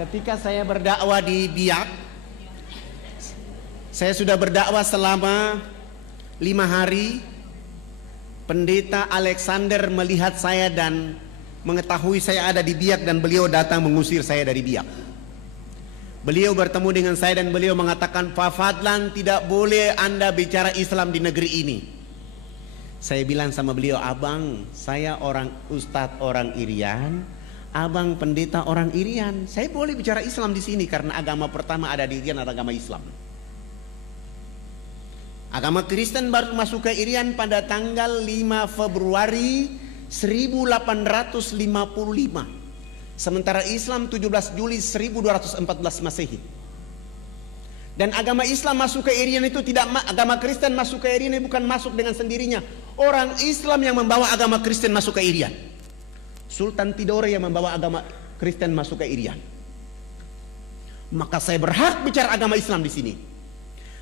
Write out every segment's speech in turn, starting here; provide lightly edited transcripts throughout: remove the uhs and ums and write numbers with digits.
Ketika saya berdakwah di Biak, saya sudah berdakwah selama 5 hari. Pendeta Alexander melihat saya dan mengetahui saya ada di Biak, dan beliau datang mengusir saya dari Biak. Beliau bertemu dengan saya dan beliau mengatakan, Pak Fadlan, tidak boleh Anda bicara Islam di negeri ini. Saya bilang sama beliau, abang, saya orang ustadz orang Irian, abang pendeta orang Irian, saya boleh bicara Islam di sini karena agama pertama ada di Irian adalah agama Islam. Agama Kristen baru masuk ke Irian pada tanggal 5 Februari 1855. Sementara Islam 17 Juli 1214 Masehi. Dan agama Islam masuk ke Irian itu tidak, agama Kristen masuk ke Irian ini bukan masuk dengan sendirinya. Orang Islam yang membawa agama Kristen masuk ke Irian. Sultan Tidore yang membawa agama Kristen masuk ke Irian. Maka saya berhak bicara agama Islam di sini.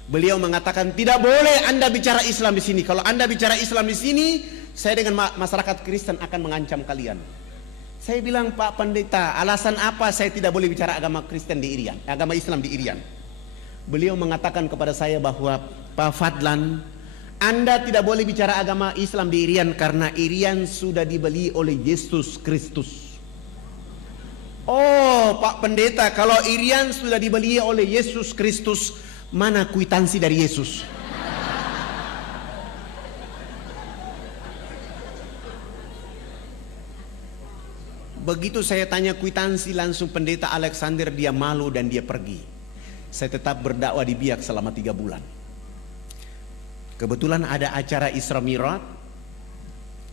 Beliau mengatakan tidak boleh Anda bicara Islam di sini. Kalau Anda bicara Islam di sini, saya dengan masyarakat Kristen akan mengancam kalian. Saya bilang, Pak Pendeta, alasan apa saya tidak boleh bicara agama Kristen di Irian, agama Islam di Irian? Beliau mengatakan kepada saya bahwa, Pak Fadlan, Anda tidak boleh bicara agama Islam di Irian karena Irian sudah dibeli oleh Yesus Kristus. Oh, Pak Pendeta, kalau Irian sudah dibeli oleh Yesus Kristus, mana kwitansi dari Yesus? Begitu saya tanya kwitansi, langsung pendeta Alexander dia malu dan dia pergi. Saya tetap berdakwah di Biak selama 3 bulan. Kebetulan ada acara Isra Mi'raj.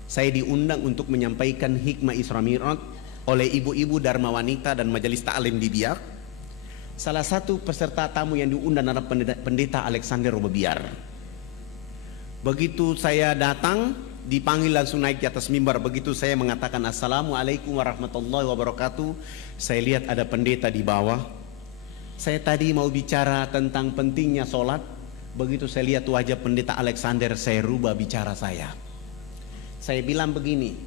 Saya diundang untuk menyampaikan hikmah Isra Mi'raj oleh ibu-ibu Dharma Wanita dan Majelis Ta'lim di Biak. Salah satu peserta tamu yang diundang adalah pendeta Alexander Robobiar. Begitu saya datang, dipanggil langsung naik di atas mimbar. Begitu saya mengatakan Assalamualaikum warahmatullahi wabarakatuh, saya lihat ada pendeta di bawah. Saya tadi mau bicara tentang pentingnya sholat. Begitu saya lihat wajah pendeta Alexander, saya rubah bicara saya. Saya bilang begini,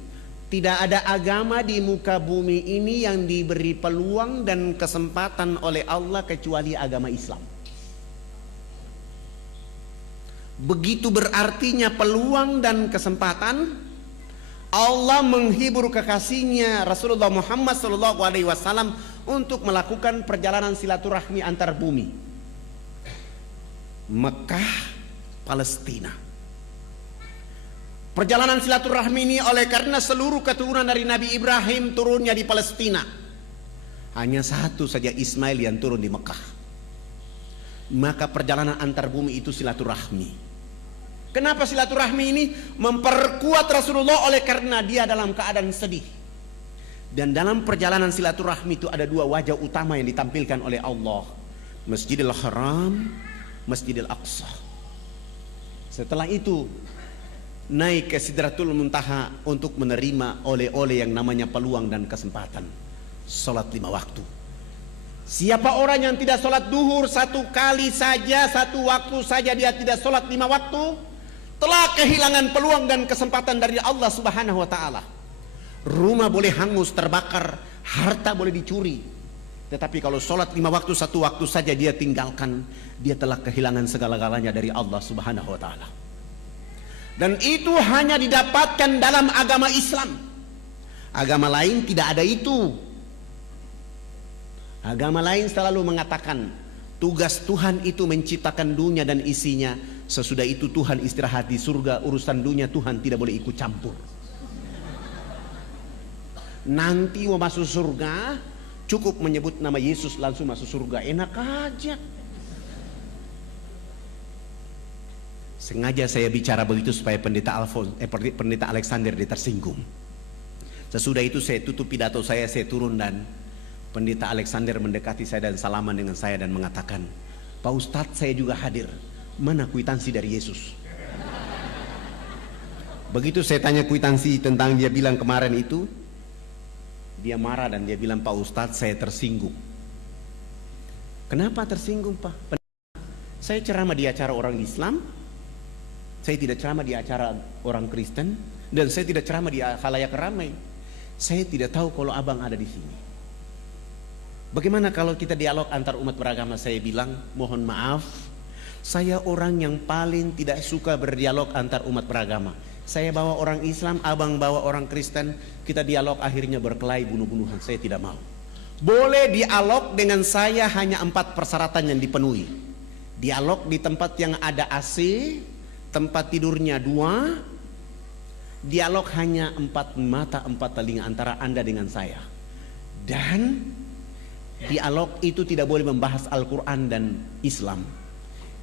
tidak ada agama di muka bumi ini yang diberi peluang dan kesempatan oleh Allah kecuali agama Islam. Begitu berartinya peluang dan kesempatan. Allah menghibur kekasihnya Rasulullah Muhammad SAW untuk melakukan perjalanan silaturahmi antar bumi, Mekah, Palestina. Perjalanan silaturahmi ini oleh karena seluruh keturunan dari Nabi Ibrahim turunnya di Palestina. Hanya satu saja Ismail yang turun di Mekah. Maka perjalanan antar bumi itu silaturahmi. Kenapa silaturahmi ini? Memperkuat Rasulullah oleh karena dia dalam keadaan sedih. Dan dalam perjalanan silaturahmi itu ada 2 wajah utama yang ditampilkan oleh Allah. Masjidil Haram, Masjidil Aqsa. Setelah itu naik ke Sidratul Muntaha untuk menerima oleh-oleh yang namanya peluang dan kesempatan. Sholat 5 waktu. Siapa orang yang tidak sholat duhur 1 kali saja, 1 waktu saja dia tidak sholat 5 waktu, telah kehilangan peluang dan kesempatan dari Allah Subhanahu wa ta'ala. Rumah boleh hangus, terbakar, harta boleh dicuri, tetapi kalau sholat 5 waktu 1 waktu saja dia tinggalkan, dia telah kehilangan segala-galanya dari Allah Subhanahu wa ta'ala. Dan itu hanya didapatkan dalam agama Islam. Agama lain tidak ada itu. Agama lain selalu mengatakan tugas Tuhan itu menciptakan dunia dan isinya. Sesudah itu Tuhan istirahat di surga. Urusan dunia Tuhan tidak boleh ikut campur. Nanti mau masuk surga cukup menyebut nama Yesus langsung masuk surga. Enak aja. Sengaja saya bicara begitu supaya pendeta Alexander dia tersinggung. Sesudah itu saya tutup pidato saya turun dan pendeta Alexander mendekati saya dan salaman dengan saya dan mengatakan, Pak Ustadz, saya juga hadir. Mana kwitansi dari Yesus? Begitu saya tanya kwitansi tentang dia bilang kemarin itu, dia marah dan dia bilang, Pak Ustadz, saya tersinggung. Kenapa tersinggung, Pak? Saya ceramah di acara orang Islam. Saya tidak ceramah di acara orang Kristen, dan saya tidak ceramah di khalayak ramai. Saya tidak tahu kalau abang ada di sini. Bagaimana kalau kita dialog antar umat beragama? Saya bilang, mohon maaf, saya orang yang paling tidak suka berdialog antar umat beragama. Saya bawa orang Islam, abang bawa orang Kristen, kita dialog akhirnya berkelahi bunuh-bunuhan. Saya tidak mau. Boleh dialog dengan saya hanya 4 persyaratan yang dipenuhi. Dialog di tempat yang ada AC, tempat tidurnya 2, dialog hanya 4 mata 4 telinga antara Anda dengan saya. Dan dialog itu tidak boleh membahas Al-Quran dan Islam.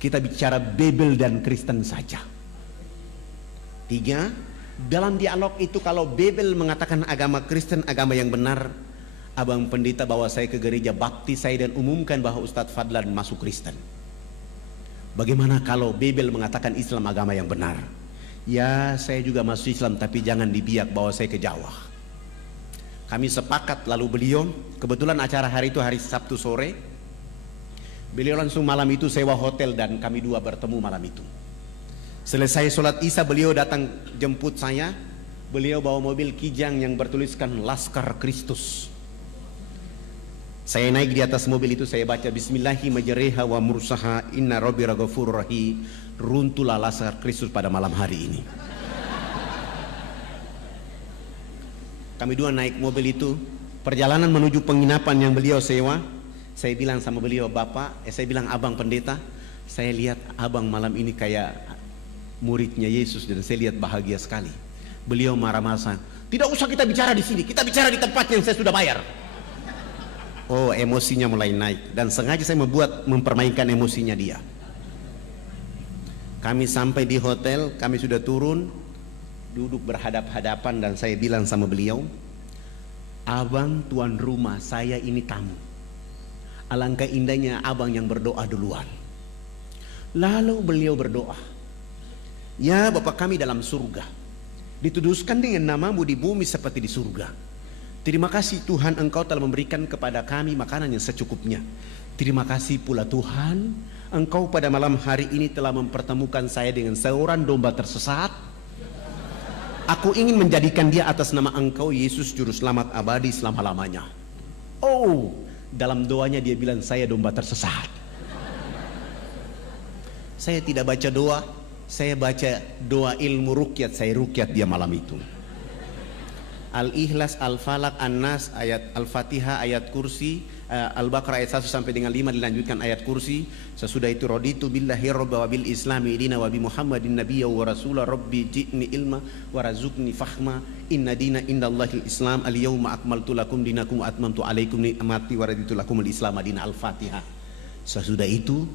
Kita bicara Bible dan Kristen saja. 3, dalam dialog itu kalau Bible mengatakan agama Kristen agama yang benar, abang pendeta bawa saya ke gereja baptis saya dan umumkan bahwa Ustadz Fadlan masuk Kristen. Bagaimana kalau Bible mengatakan Islam agama yang benar? Ya, saya juga masuk Islam, tapi jangan dibiak bawa saya ke Jawa. Kami sepakat, lalu beliau, kebetulan acara hari itu hari Sabtu sore, beliau langsung malam itu sewa hotel dan kami 2 bertemu malam itu. Selesai sholat Isya beliau datang jemput saya. Beliau bawa mobil Kijang yang bertuliskan Laskar Kristus. Saya naik di atas mobil itu, saya baca Bismillahi majreha wa mursaha inna rabbi ghafurur rahim. Runtuhlah Laskar Kristus pada malam hari ini. Kami 2 naik mobil itu, perjalanan menuju penginapan yang beliau sewa. Saya bilang sama beliau, saya bilang abang pendeta, saya lihat abang malam ini kayak muridnya Yesus dan saya lihat bahagia sekali. Beliau marah-marah, tidak usah kita bicara di sini, kita bicara di tempat yang saya sudah bayar. Oh, emosinya mulai naik dan sengaja saya mempermainkan emosinya dia. Kami sampai di hotel, kami sudah turun, duduk berhadap-hadapan dan saya bilang sama beliau, abang tuan rumah, saya ini tamu. Alangkah indahnya abang yang berdoa duluan. Lalu beliau berdoa, ya Bapa kami dalam surga, dituduskan dengan namamu di bumi seperti di surga. Terima kasih Tuhan, Engkau telah memberikan kepada kami makanan yang secukupnya. Terima kasih pula Tuhan, Engkau pada malam hari ini telah mempertemukan saya dengan seorang domba tersesat. Aku ingin menjadikan dia atas nama Engkau Yesus Juru Selamat abadi selama-lamanya. Oh, dalam doanya dia bilang saya domba tersesat. Saya tidak baca doa, saya baca doa ilmu rukyat, saya rukyat dia malam itu. Al-Ikhlas, Al-Falaq, An-Nas, ayat Al-Fatihah, ayat kursi, Al-Baqarah ayat 1 sampai dengan 5 dilanjutkan ayat kursi. Sesudah itu raditu billahi rabba wa bil islami dina wa bi Muhammadin nabiyya wa rasula rabbi ji'ni ilma wa razukni fahma inna dina indallahil islam al-yawma akmaltu lakum dinakum wa atmamtu alaikum ni'mati wa raditu lakum al-islam dina. Al-Fatihah. Sesudah itu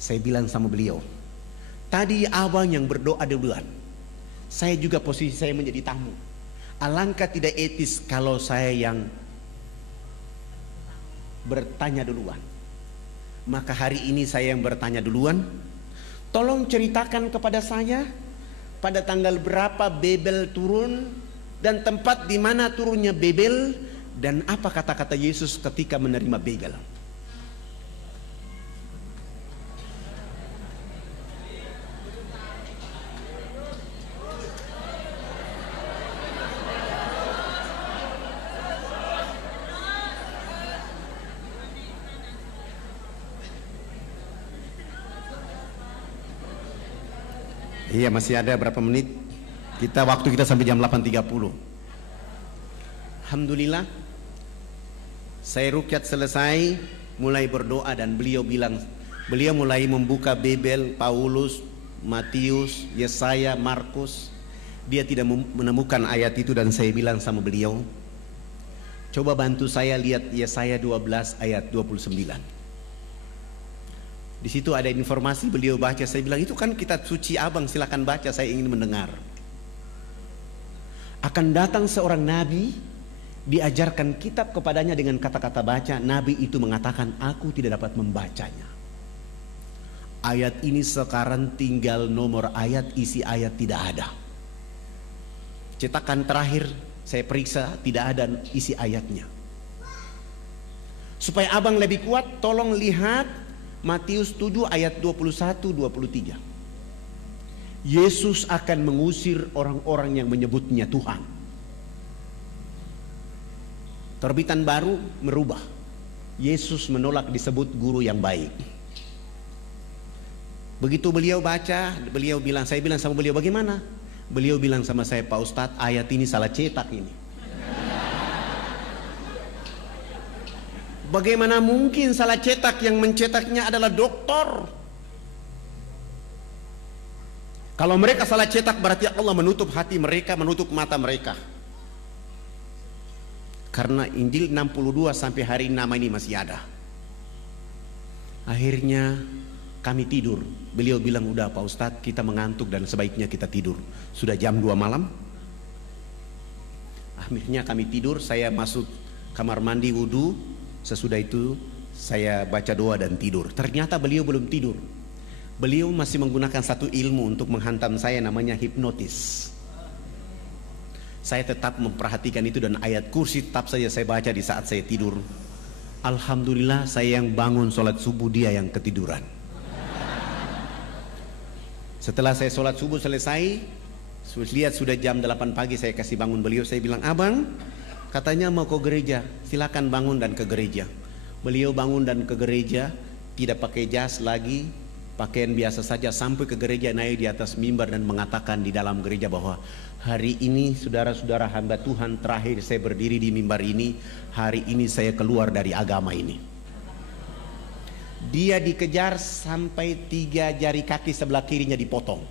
saya bilang sama beliau, tadi abang yang berdoa duluan, saya juga posisi saya menjadi tamu. Alangkah tidak etis kalau saya yang bertanya duluan. Maka hari ini saya yang bertanya duluan. Tolong ceritakan kepada saya pada tanggal berapa Babel turun dan tempat di mana turunnya Babel dan apa kata-kata Yesus ketika menerima Babel. Iya, masih ada berapa menit? Waktu kita sampai jam 8.30. Alhamdulillah, saya rukyat selesai, mulai berdoa dan beliau mulai membuka Babel, Paulus, Matius, Yesaya, Markus. Dia tidak menemukan ayat itu dan saya bilang sama beliau, coba bantu saya lihat Yesaya 12 ayat 29. Di situ ada informasi, beliau baca, saya bilang itu kan kitab suci abang, silakan baca, saya ingin mendengar. Akan datang seorang nabi, diajarkan kitab kepadanya dengan kata-kata baca. Nabi itu mengatakan, aku tidak dapat membacanya. Ayat ini sekarang tinggal nomor ayat, isi ayat tidak ada. Cetakan terakhir saya periksa tidak ada isi ayatnya. Supaya abang lebih kuat, tolong lihat Matius 7 ayat 21-23. Yesus akan mengusir orang-orang yang menyebutnya Tuhan. Terbitan baru merubah. Yesus menolak disebut guru yang baik. Begitu beliau baca, beliau bilang, saya bilang sama beliau, bagaimana? Beliau bilang sama saya, Pak Ustadz, ayat ini salah cetak ini. Bagaimana mungkin salah cetak? Yang mencetaknya adalah doktor. Kalau mereka salah cetak berarti Allah menutup hati mereka, menutup mata mereka. Karena Injil 62 sampai hari ini nama ini masih ada. Akhirnya kami tidur. Beliau bilang, udah Pak Ustadz, kita mengantuk dan sebaiknya kita tidur. Sudah jam 2 malam. Akhirnya kami tidur, saya masuk kamar mandi wudu. Sesudah itu saya baca doa dan tidur. Ternyata beliau belum tidur. Beliau masih menggunakan satu ilmu untuk menghantam saya, namanya hipnotis. Saya tetap memperhatikan itu dan ayat kursi tetap saja saya baca di saat saya tidur. Alhamdulillah saya yang bangun sholat subuh, dia yang ketiduran. Setelah saya sholat subuh selesai, lihat sudah jam 8 pagi, saya kasih bangun beliau. Saya bilang, abang katanya mau ke gereja, silakan bangun dan ke gereja. Beliau bangun dan ke gereja, tidak pakai jas lagi, pakaian biasa saja, sampai ke gereja, naik di atas mimbar dan mengatakan di dalam gereja bahwa hari ini saudara-saudara hamba Tuhan, terakhir saya berdiri di mimbar ini, hari ini saya keluar dari agama ini. Dia dikejar sampai 3 jari kaki sebelah kirinya dipotong.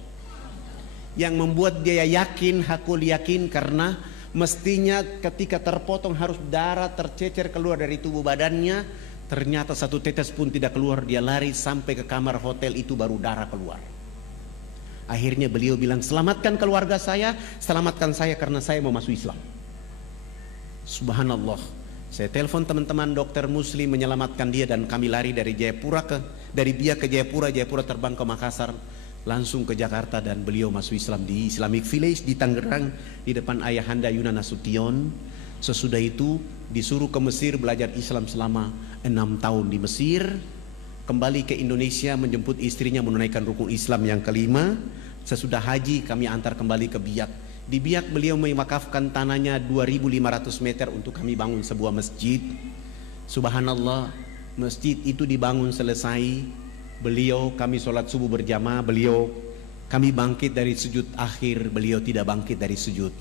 Yang membuat dia yakin, hakul yakin, karena mestinya ketika terpotong harus darah tercecer keluar dari tubuh badannya. Ternyata satu tetes pun tidak keluar. Dia lari sampai ke kamar hotel itu, baru darah keluar. Akhirnya beliau bilang, selamatkan keluarga saya, selamatkan saya karena saya mau masuk Islam. Subhanallah. Saya telepon teman-teman dokter muslim menyelamatkan dia, dan kami lari dari Biak ke Jayapura, Jayapura terbang ke Makassar, langsung ke Jakarta, dan beliau masuk Islam di Islamic Village di Tangerang di depan ayahanda Yunan Nasution. Sesudah itu disuruh ke Mesir belajar Islam selama 6 tahun di Mesir. Kembali ke Indonesia menjemput istrinya menunaikan rukun Islam yang kelima. Sesudah haji kami antar kembali ke Biak. Di Biak beliau mewakafkan tanahnya 2.500 meter untuk kami bangun sebuah masjid. Subhanallah, masjid itu dibangun selesai. Beliau, kami sholat subuh berjamaah. Kami bangkit dari sujud akhir, beliau tidak bangkit dari sujud.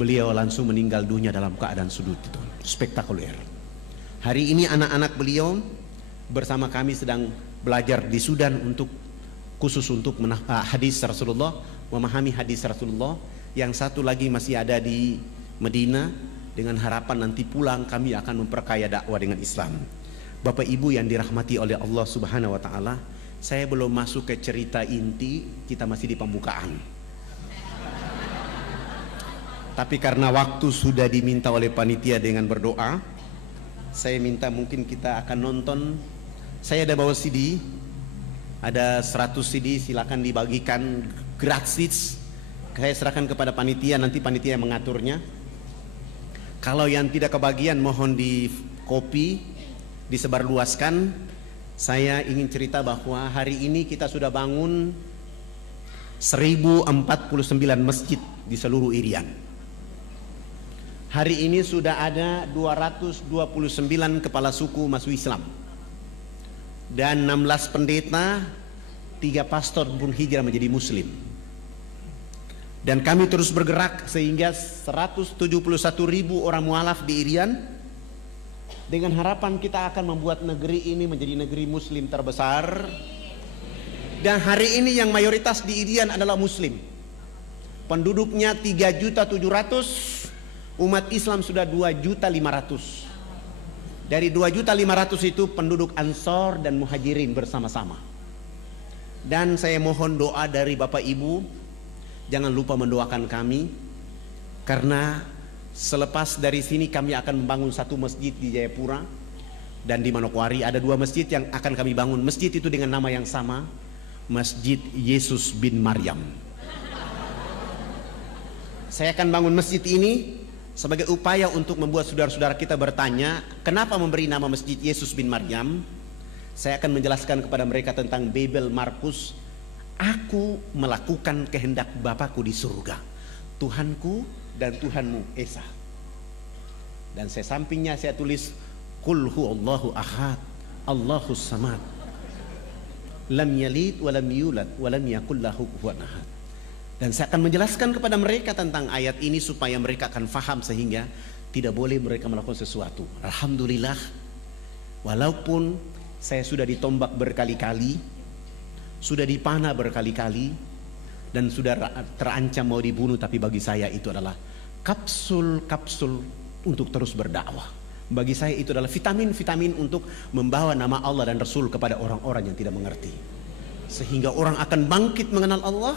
Beliau langsung meninggal dunia dalam keadaan sujud itu. Spektakuler. Hari ini anak-anak beliau bersama kami sedang belajar di Sudan khusus untuk hadis Rasulullah, memahami hadis Rasulullah. Yang satu lagi masih ada di Medina, dengan harapan nanti pulang kami akan memperkaya dakwah dengan Islam. Bapak Ibu yang dirahmati oleh Allah Subhanahu wa taala, saya belum masuk ke cerita inti, kita masih di pembukaan. Tapi karena waktu sudah diminta oleh panitia dengan berdoa, saya minta mungkin kita akan nonton. Saya ada bawa CD, ada 100 CD, silakan dibagikan gratis. Saya serahkan kepada panitia, nanti panitia yang mengaturnya. Kalau yang tidak kebagian mohon di copy, disebarluaskan. Saya ingin cerita bahwa hari ini kita sudah bangun 1049 masjid di seluruh Irian. Hari ini sudah ada 229 kepala suku masuk Islam, dan 16 pendeta, 3 pastor pun hijrah menjadi Muslim. Dan kami terus bergerak sehingga 171.000 orang mualaf di Irian, dengan harapan kita akan membuat negeri ini menjadi negeri Muslim terbesar. Dan hari ini yang mayoritas di Irian adalah Muslim. Penduduknya 3.700.000, umat Islam sudah 2.500.000. Dari 2.500.000 itu penduduk Ansor dan Muhajirin bersama-sama. Dan saya mohon doa dari Bapak Ibu, jangan lupa mendoakan kami, karena selepas dari sini kami akan membangun satu masjid di Jayapura, dan di Manokwari ada 2 masjid yang akan kami bangun. Masjid itu dengan nama yang sama, Masjid Yesus bin Maryam. Saya akan bangun masjid ini sebagai upaya untuk membuat saudara-saudara kita bertanya, kenapa memberi nama Masjid Yesus bin Maryam? Saya akan menjelaskan kepada mereka tentang Babel Markus. Aku melakukan kehendak Bapakku di surga, Tuhanku dan Tuhanmu Esa. Dan saya sampingnya saya tulis Qul huwallahu ahad, Allahus samad, lam yalid wa lam yulad wa lam yakul lahu kufuwan ahad. Dan saya akan menjelaskan kepada mereka tentang ayat ini supaya mereka akan faham, sehingga tidak boleh mereka melakukan sesuatu. Alhamdulillah, walaupun saya sudah ditombak berkali-kali, sudah dipanah berkali-kali, dan sudah terancam mau dibunuh, tapi bagi saya itu adalah kapsul-kapsul untuk terus berdakwah. Bagi saya itu adalah vitamin-vitamin untuk membawa nama Allah dan Rasul kepada orang-orang yang tidak mengerti, sehingga orang akan bangkit mengenal Allah,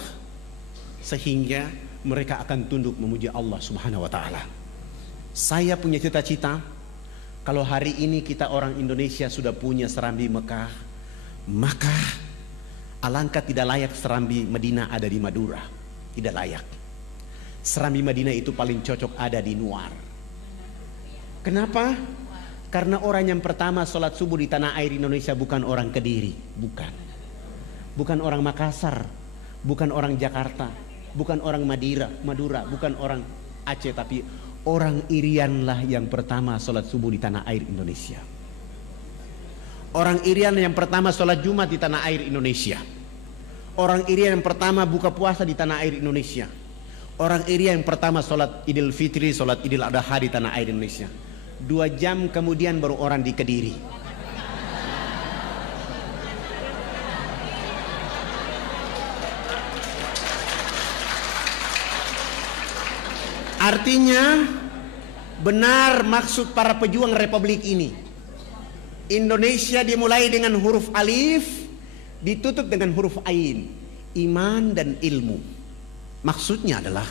sehingga mereka akan tunduk memuji Allah Subhanahu wa taala. Saya punya cita-cita, kalau hari ini kita orang Indonesia sudah punya serambi Mekah, maka alangkah tidak layak serambi Madinah ada di Madura. Tidak layak. Serambi Madinah itu paling cocok ada di Nuar. Kenapa? Karena orang yang pertama sholat subuh di tanah air Indonesia bukan orang Kediri, bukan orang Makassar, bukan orang Jakarta, bukan orang Madura, bukan orang Aceh, tapi orang Irian lah yang pertama sholat subuh di tanah air Indonesia. Orang Irian yang pertama sholat Jumat di tanah air Indonesia. Orang Irian yang pertama buka puasa di tanah air Indonesia. Orang Irian yang pertama sholat Idul Fitri, sholat Idul Adha di tanah air Indonesia. 2 jam kemudian baru orang di Kediri. Artinya benar maksud para pejuang republik ini. Indonesia dimulai dengan huruf alif, ditutup dengan huruf ain, iman dan ilmu. Maksudnya adalah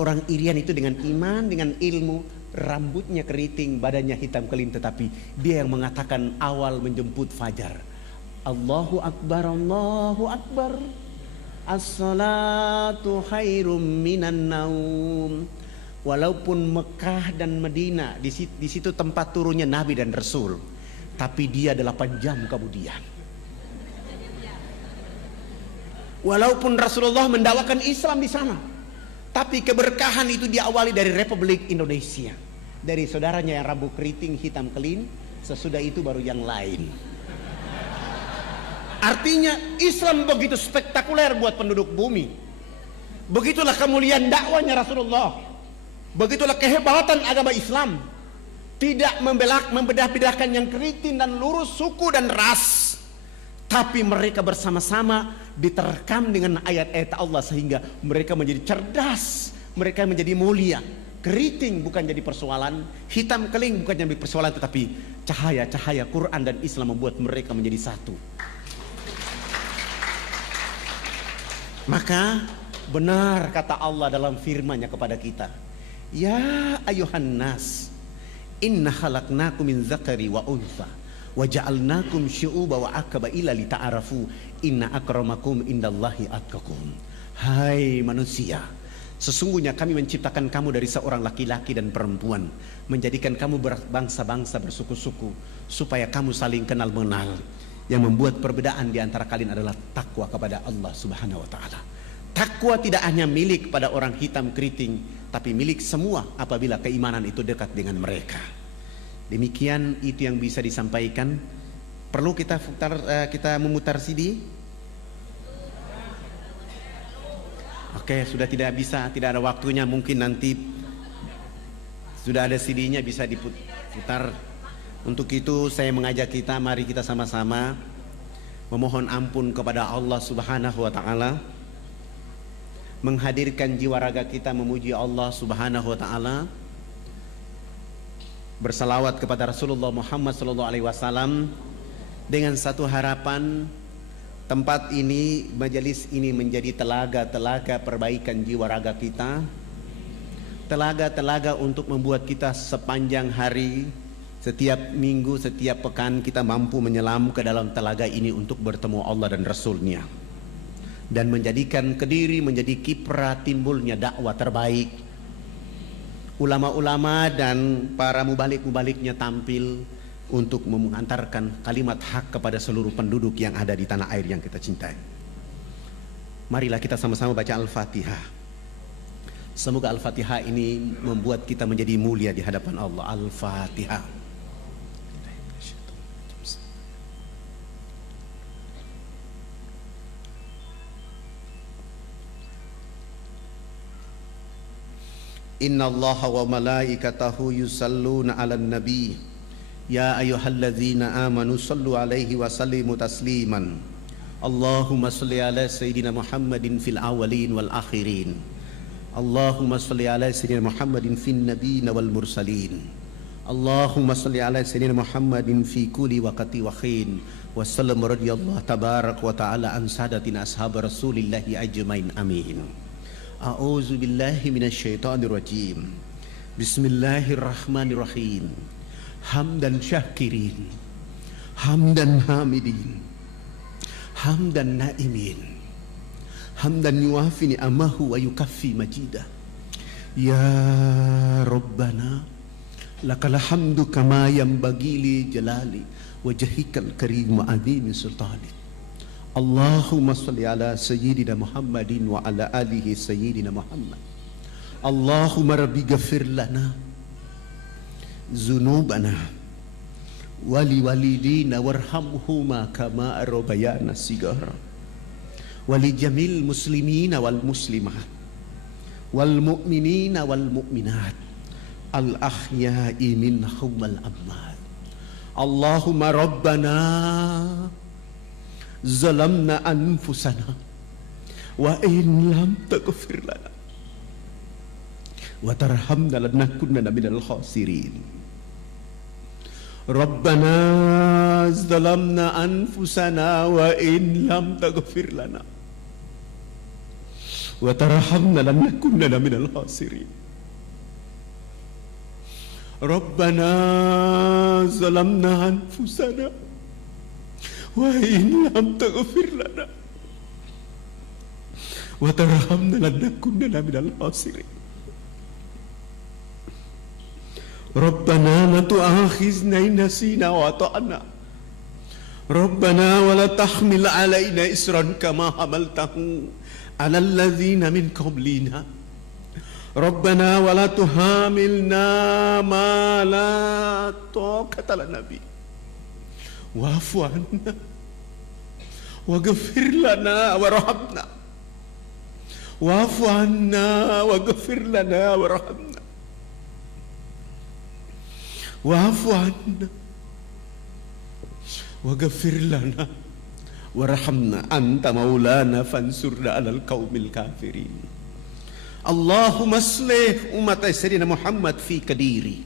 orang Irian itu dengan iman, dengan ilmu, rambutnya keriting, badannya hitam kelim, tetapi dia yang mengatakan awal menjemput fajar. Allahu Akbar, Allahu Akbar, as-salatu khairum minan naum. Walaupun Mekah dan Madinah di situ tempat turunnya Nabi dan Rasul, tapi dia 8 jam kemudian. Walaupun Rasulullah mendakwakan Islam di sana, tapi keberkahan itu diawali dari Republik Indonesia, dari saudaranya yang rambut keriting hitam kelim. Sesudah itu baru yang lain. Artinya Islam begitu spektakuler buat penduduk bumi. Begitulah kemuliaan dakwanya Rasulullah. Begitulah kehebatan agama Islam. Tidak membedah-bedahkan yang keriting dan lurus, suku dan ras, tapi mereka bersama-sama diterkam dengan ayat-ayat Allah, sehingga mereka menjadi cerdas, mereka menjadi mulia. Keriting bukan jadi persoalan, hitam keling bukan jadi persoalan, tetapi cahaya-cahaya Quran dan Islam membuat mereka menjadi satu. Maka benar kata Allah dalam firman-Nya kepada kita, ya ayuhan nas, inna khalaqnakum min dzakari wa untha wa ja'alnakum syu'uba wa aqbaila lita'arafu inna akramakum indallahi atqakum. Hai manusia, sesungguhnya kami menciptakan kamu dari seorang laki-laki dan perempuan, menjadikan kamu berbangsa-bangsa, bersuku-suku, supaya kamu saling kenal mengenal. Yang membuat perbedaan di antara kalian adalah takwa kepada Allah Subhanahu wa taala. Takwa tidak hanya milik pada orang hitam keriting, tapi milik semua apabila keimanan itu dekat dengan mereka. Demikian itu yang bisa disampaikan. Perlu kita memutar CD? Oke, sudah tidak bisa, tidak ada waktunya. Mungkin nanti sudah ada CD-nya bisa diputar. Untuk itu saya mengajak kita, mari kita sama-sama memohon ampun kepada Allah Subhanahu wa taala, menghadirkan jiwa raga kita memuji Allah Subhanahu wa taala, bersalawat kepada Rasulullah Muhammad sallallahu alaihi wasallam, dengan satu harapan, tempat ini, majelis ini menjadi telaga-telaga perbaikan jiwa raga kita, telaga-telaga untuk membuat kita sepanjang hari, setiap minggu, setiap pekan kita mampu menyelam ke dalam telaga ini untuk bertemu Allah dan Rasul-Nya, dan menjadikan Kediri menjadi kiprah timbulnya dakwah terbaik. Ulama-ulama dan para mubalik-mubaliknya tampil untuk mengantarkan kalimat hak kepada seluruh penduduk yang ada di tanah air yang kita cintai. Marilah kita sama-sama baca Al-Fatihah. Semoga Al-Fatihah ini membuat kita menjadi mulia di hadapan Allah. Al-Fatihah. Innallaha wa malaikatahu yusalluna 'alan nabi. Ya ayyuhalladzina amanu sallu 'alaihi wa sallimu tasliman. Allahumma shalli 'ala sayyidina Muhammadin fil awwalin wal akhirin. Allahumma shalli 'ala sayyidina Muhammadin fin nabiyyin wal mursalin. Allahumma shalli 'ala sayyidina Muhammadin fi kulli waqti wa khin. Wa sallam radhiyallahu tabarak wa ta'ala an sadatina ashab Rasulillahi ajmain. Amin. A'udzu billahi minasyaitonir rajim. Bismillahirrahmanirrahim. Hamdan syakirin, hamdan hamidin, hamdan naimin, hamdan yuafi ni'amahu wa yukaffi majidah. Ya Rabbana lakal hamdu kama yanbaghi li jalali wajhikal karim wa azimi sultanik. Allahumma salli ala sayyidina Muhammadin wa ala alihi sayyidina Muhammad. Allahumma rabbi ghafir lana zunubana wali walidina warhamhuma kama rabbayana sigara wali jamil muslimina wal muslimat wal mu'minina wal mu'minat al ahya'i minhum wal amwat. Allahumma rabbana zalamna anfusana wa in lam taghfir lana wa tarhamna lanakunanna minal khasirin. Rabbana zalamna anfusana wa in lam taghfir lana wa tarhamna lanakunanna minal khasirin. Rabbana zalamna anfusana wa in lam taghfir lana wa tarhamna lanakunanna minal khasirin. Rabbana la tu'akhizna in nasina wa ata'na. Rabbana wa la tahmil 'alaina isran kama hamaltahu 'alal ladzina min qablina. Rabbana wa la tuhamilna ma la taqata lana bi. Wa'fu 'anna waghfir lana warhamna. Wa'fu 'anna waghfir lana warhamna. Wa'fu 'anna waghfir lana warhamna anta maulana fansurna 'alal qaumil kafirin. Allahumma aslih umat sayyidina Muhammad fi Kadiri.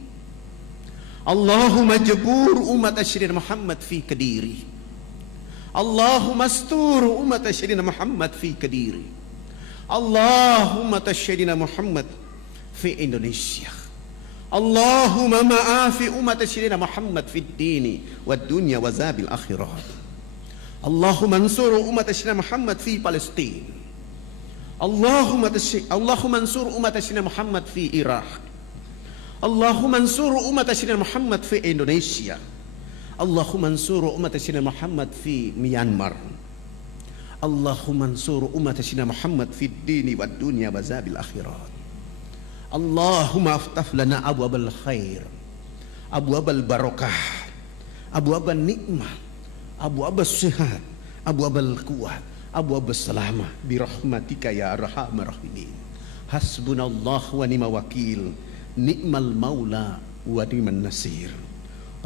Allahumma jabur umat sayyidina Muhammad fi Kadiri. Allahumma astur umat sayyidina Muhammad fi Kadiri. Allahumma sayyidina Muhammad fi Indonesia. Allahumma ma'afi umat sayyidina Muhammad fid dini wad dunya wa zabil akhirat. Allahumma ansur umat sayyidina Muhammad fi Palestin. Allahumma ansur umat sayyidina Muhammad fi Iraq. Allahumma ansur umat sayyidina Muhammad fi Indonesia. Allahumma ansur umat sayyidina Muhammad fi Myanmar. Allahumma ansur umat sayyidina Muhammad fid dini wad dunya wa zabil akhirat. Allahumma aftah lana abwabal khair, abwabal barakah, abwabal nikmah, abwabal sehat, abwabal kuat, abwabal salamah birahmatika ya arhamar rahimin. Hasbunallah wa ni'mal wakil, ni'mal maula wa ni'man nasir.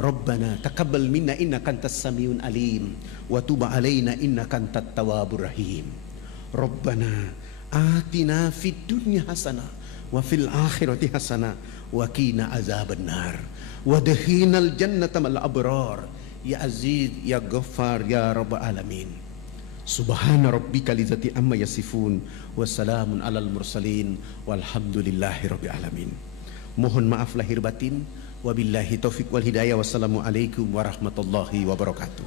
Rabbana taqabbal minna innaka antas samiun alim wa tub alaina innaka antat tawwabur rahim. Rabbana atina fid dunya hasanah wa fil akhirati hasanah wa qina azabannar wa dakhinal jannata mal abrar ya aziz ya ghaffar ya rabbal alamin. Subhana rabbika lidzati amma yasifun wa salamun alal mursalin walhamdulillahi rabbil alamin. Mohon maaf lahir batin, wabillahi taufik wal hidayah. Wassalamualaikum warahmatullahi wabarakatuh.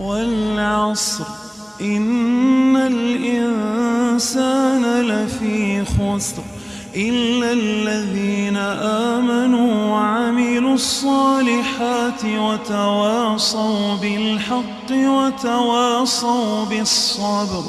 Wal 'asr innal insana lafi khusr إلا الذين آمنوا وعملوا الصالحات وتواصوا بالحق وتواصوا بالصبر.